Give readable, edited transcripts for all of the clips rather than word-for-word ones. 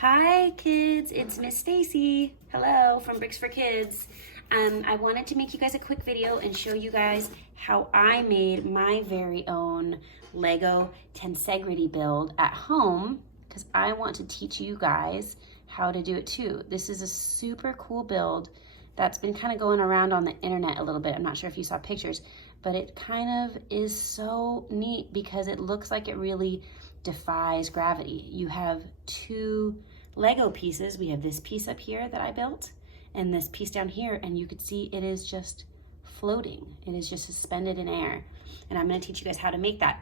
Hi kids, it's Miss Stacy. Hello from Bricks for Kids. I wanted to make you guys a quick video and show you guys how I made my very own LEGO Tensegrity build at home because I want to teach you guys how to do it too. This is a super cool build that's been kind of going around on the internet a little bit. I'm not sure if you saw pictures, but it kind of is so neat because it looks like it really defies gravity. You have two Lego pieces. We have this piece up here that I built and this piece down here, and you could see it is just floating. It is just suspended in air. And I'm going to teach you guys how to make that.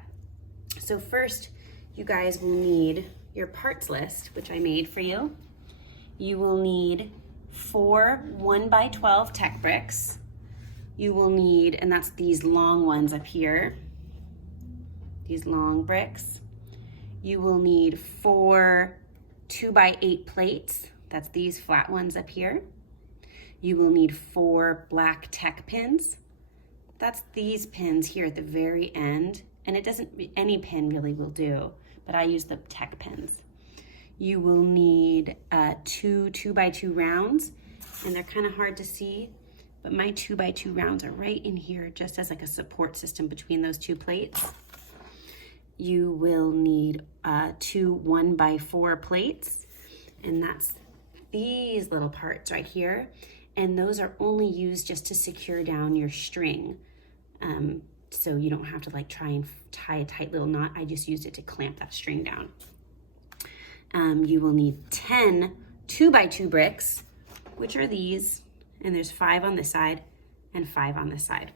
So first, you guys will need your parts list, which I made for you. You will need 4 1x12 tech bricks. You will need, and that's these long ones up here, these long bricks. You will need 4 2x8 plates. That's these flat ones up here. You will need 4 black tech pins. That's these pins here at the very end. And it doesn't, any pin really will do, but I use the tech pins. You will need 2 2x2 rounds, and they're kind of hard to see, but my 2x2 rounds are right in here just as like a support system between those two plates. You will need 2 1x4 plates, and that's these little parts right here. And those are only used just to secure down your string. So you don't have to like try and tie a tight little knot. I just used it to clamp that string down. You will need 10 2x2 bricks, which are these, and there's 5 on this side and 5 on this side.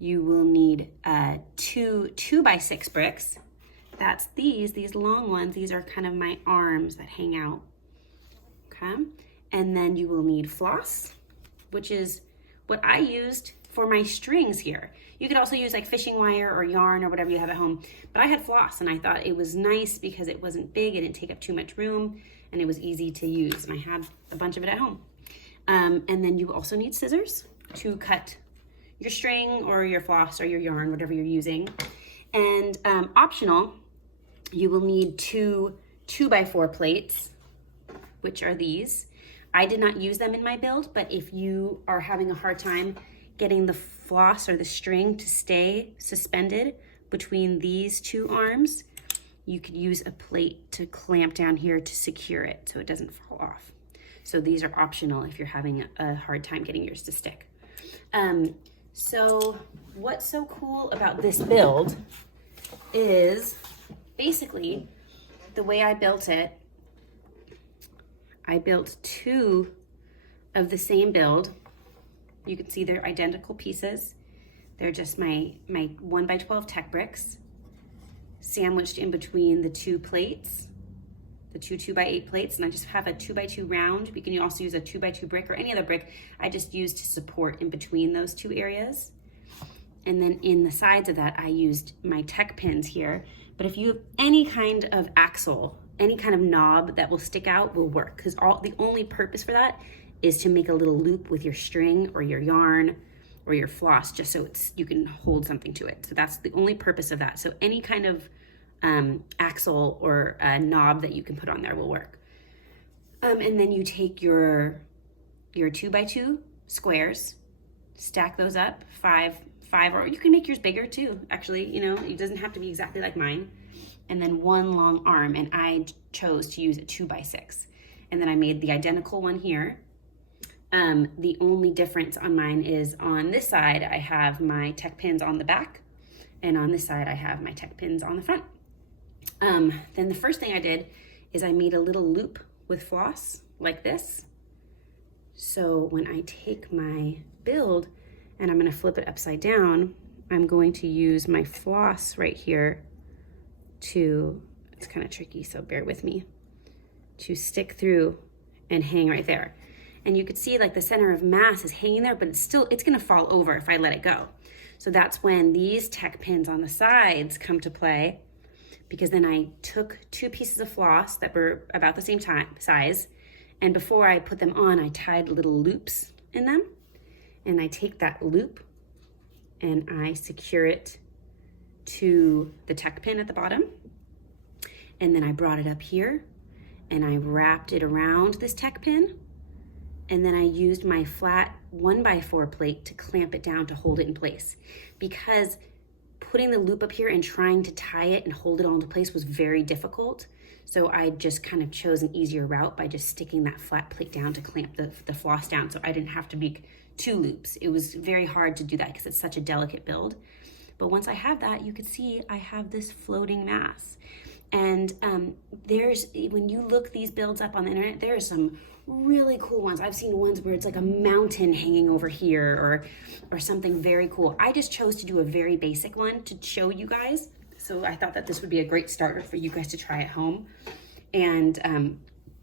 You will need 2 2x6 bricks. That's these long ones. These are kind of my arms that hang out, okay? And then you will need floss, which is what I used for my strings here. You could also use like fishing wire or yarn or whatever you have at home, but I had floss and I thought it was nice because it wasn't big, it didn't take up too much room, and it was easy to use, and I had a bunch of it at home. And then you also need scissors to cut your string or your floss or your yarn, whatever you're using. And optional, you will need 2 2x4 plates, which are these. I did not use them in my build, but if you are having a hard time getting the floss or the string to stay suspended between these two arms, you could use a plate to clamp down here to secure it so it doesn't fall off. So these are optional if you're having a hard time getting yours to stick. So what's so cool about this build is basically the way I built it. I built 2 of the same build. You can see they're identical pieces. They're just my 1x12 tech bricks sandwiched in between the 2 plates, the 2 2x8 plates, and I just have a 2x2 round. You can also use a 2x2 brick or any other brick. I just used to support in between those 2 areas. And then in the sides of that, I used my tech pins here. But if you have any kind of axle, any kind of knob that will stick out will work, because the only purpose for that is to make a little loop with your string or your yarn or your floss, just so you can hold something to it. So that's the only purpose of that. So any kind of axle or knob that you can put on there will work. And then you take your 2x2 squares, stack those up, 5, or you can make yours bigger too, actually, you know, it doesn't have to be exactly like mine. And then 1 long arm, and I chose to use a 2x6. And then I made the identical one here. The only difference on mine is on this side, I have my tech pins on the back, and on this side, I have my tech pins on the front. Then the first thing I did is I made a little loop with floss like this. So when I take my build and I'm gonna flip it upside down, I'm going to use my floss right here it's kind of tricky, so bear with me, to stick through and hang right there. And you could see like the center of mass is hanging there, but it's gonna fall over if I let it go. So that's when these tech pins on the sides come to play, because then I took 2 pieces of floss that were about the same size, and before I put them on, I tied little loops in them, and I take that loop and I secure it to the tech pin at the bottom, and then I brought it up here and I wrapped it around this tech pin, and then I used my flat 1x4 plate to clamp it down to hold it in place, because putting the loop up here and trying to tie it and hold it all into place was very difficult. So I just kind of chose an easier route by just sticking that flat plate down to clamp the floss down, so I didn't have to make 2 loops. It was very hard to do that because it's such a delicate build. But once I have that, you can see I have this floating mass. And when you look these builds up on the internet, there are some really cool ones. I've seen ones where it's like a mountain hanging over here or something very cool. I just chose to do a very basic one to show you guys. So I thought that this would be a great starter for you guys to try at home. And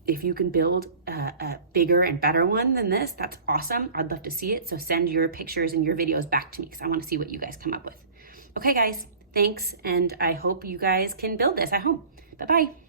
if you can build a bigger and better one than this, that's awesome. I'd love to see it. So send your pictures and your videos back to me because I want to see what you guys come up with. Okay, guys, thanks. And I hope you guys can build this at home. Bye-bye.